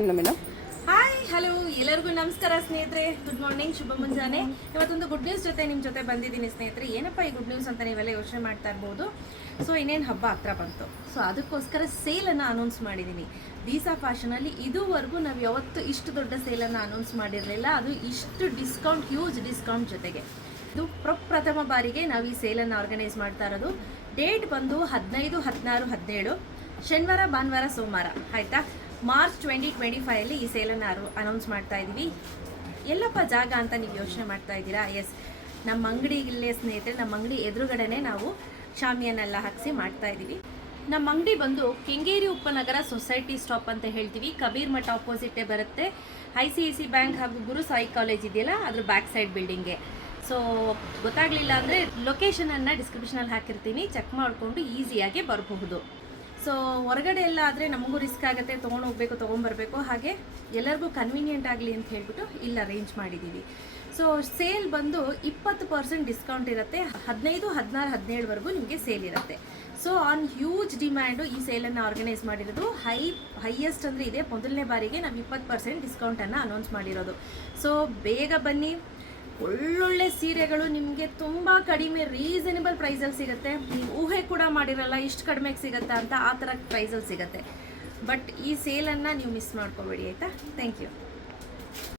ಏನು madam? Hi hello ಎಲ್ಲರಿಗೂ ನಮಸ್ಕಾರ ಸ್ನೇಹಿತರೆ. ಗುಡ್ ಮಾರ್ನಿಂಗ್ ಶುಭ ಮುಂಜಾನೆ. ಇವತ್ತೊಂದು ಗುಡ್ ನ್ಯೂಸ್ ಜೊತೆ ನಿಮ್ಮ ಜೊತೆ ಬಂದಿದ್ದೀನಿ ಸ್ನೇಹಿತರೆ. ಏನಪ್ಪ ಈ ಗುಡ್ ನ್ಯೂಸ್ ಅಂತ ನೀವೆಲ್ಲ ಯೋಚನೆ ಮಾಡ್ತಾ ಇರ್ಬೋದು? ಸೊ ಇನ್ನೇನು ಹಬ್ಬ ಹತ್ರ ಬಂತು. ಸೊ ಅದಕ್ಕೋಸ್ಕರ ಸೇಲನ್ನು ಅನೌನ್ಸ್ ಮಾಡಿದ್ದೀನಿ ದೀಸಾ ಫ್ಯಾಷನಲ್ಲಿ ಇದುವರೆಗೂ ನಾವು ಯಾವತ್ತೂ ಇಷ್ಟು ದೊಡ್ಡ ಸೇಲನ್ನು ಅನೌನ್ಸ್ ಮಾಡಿರಲಿಲ್ಲ. ಅದು ಇಷ್ಟು ಡಿಸ್ಕೌಂಟ್ ಹ್ಯೂಜ್ ಡಿಸ್ಕೌಂಟ್ ಜೊತೆಗೆ. ಇದು ಪ್ರಪ್ರಥಮ ಬಾರಿಗೆ ನಾವು ಈ ಸೇಲನ್ನು ಆರ್ಗನೈಸ್ ಮಾಡ್ತಾ ಇರೋದು. ಡೇಟ್ ಬಂದು ಹದಿನೈದು, ಹದಿನಾರು, ಹದಿನೇಳು. ಶನಿವಾರ, ಭಾನುವಾರ, ಸೋಮವಾರ. ಆಯಿತಾ? ಮಾರ್ಚ್ ಟ್ವೆಂಟಿ ಟ್ವೆಂಟಿ ಫೈವಲ್ಲಿ ಈ ಸೇಲನ್ನು ಅನೌನ್ಸ್ ಮಾಡ್ತಾ ಇದ್ದೀವಿ. ಎಲ್ಲಪ್ಪ ಜಾಗ ಅಂತ ನೀವು ಯೋಚನೆ ಮಾಡ್ತಾ ಇದ್ದೀರಾ? ಎಸ್ ನಮ್ಮ ಅಂಗಡಿ ಇಲ್ಲೇ ಸ್ನೇಹಿತರೆ, ನಮ್ಮ ಅಂಗಡಿ ಎದುರುಗಡೆನೆ ನಾವು ಶಾಮಿಯನ್ನೆಲ್ಲ ಹಾಕಿಸಿ ಮಾಡ್ತಾ ಇದ್ದೀವಿ. ನಮ್ಮ ಅಂಗಡಿ ಬಂದು ಕೆಂಗೇರಿ ಉಪನಗರ ಸೊಸೈಟಿ ಸ್ಟಾಪ್ ಅಂತ ಹೇಳ್ತೀವಿ. ಕಬೀರ್ ಮಠ ಆಪೋಸಿಟೇ ಬರುತ್ತೆ. I C I C bank ಹಾಗೂ ಗುರು ಸಾಯಿ ಕಾಲೇಜ್ ಇದೆಯಲ್ಲ, ಅದ್ರ ಬ್ಯಾಕ್ ಸೈಡ್ ಬಿಲ್ಡಿಂಗ್ಗೆ ಸೊ ಗೊತ್ತಾಗಲಿಲ್ಲ ಅಂದರೆ ಲೊಕೇಶನನ್ನು ಡಿಸ್ಕ್ರಿಪ್ಷನಲ್ಲಿ ಹಾಕಿರ್ತೀನಿ. ಚೆಕ್ ಮಾಡಿಕೊಂಡು ಈಸಿಯಾಗಿ ಬರಬಹುದು. ಸೊ ಹೊರಗಡೆ ಎಲ್ಲ ಆದರೆ ನಮಗೂ ರಿಸ್ಕ್ ಆಗುತ್ತೆ. ತೊಗೊಂಡು ಹೋಗ್ಬೇಕು ತೊಗೊಂಬರ್ಬೇಕು ಹಾಗೆ ಎಲ್ಲರಿಗೂ ಕನ್ವೀನಿಯೆಂಟ್ ಆಗಲಿ ಅಂತ ಹೇಳ್ಬಿಟ್ಟು ಇಲ್ಲ ಅರೇಂಜ್ ಮಾಡಿದ್ದೀವಿ ಸೊ ಸೇಲ್ ಬಂದು ಇಪ್ಪತ್ತು ಪರ್ಸೆಂಟ್ ಡಿಸ್ಕೌಂಟ್ ಇರುತ್ತೆ. ಹದಿನೈದು, ಹದಿನಾರು, ಹದಿನೇಳುವರೆಗೂ ನಿಮಗೆ ಸೇಲ್ ಇರುತ್ತೆ. ಸೊ ಆನ್ ಹ್ಯೂಜ್ ಡಿಮ್ಯಾಂಡು ಈ ಸೇಲನ್ನು ಆರ್ಗನೈಸ್ ಮಾಡಿರೋದು. ಹೈ ಹೈಯೆಸ್ಟ್ ಅಂದರೆ ಇದೆ. ಮೊದಲನೇ ಬಾರಿಗೆ ನಾವು ಇಪ್ಪತ್ತು ಪರ್ಸೆಂಟ್ ಡಿಸ್ಕೌಂಟನ್ನು ಅನೌನ್ಸ್ ಮಾಡಿರೋದು. ಸೊ ಬೇಗ ಬನ್ನಿ. ಒಳ್ಳೊಳ್ಳೆ ಸೀರೆಗಳು ನಿಮಗೆ ತುಂಬ ಕಡಿಮೆ ರೀಸನೇಬಲ್ ಪ್ರೈಸಲ್ಲಿ ಸಿಗುತ್ತೆ. ನೀವು ಊಹೆ ಕೂಡ ಮಾಡಿರಲ್ಲ ಇಷ್ಟು ಕಡಿಮೆಗೆ ಸಿಗುತ್ತಾ ಅಂತ ಆ ಥರ ಪ್ರೈಸಲ್ಲಿ ಸಿಗುತ್ತೆ. ಬಟ್ ಈ ಸೇಲನ್ನು ನೀವು ಮಿಸ್ ಮಾಡ್ಕೋಬೇಡಿ, ಆಯಿತಾ? Thank you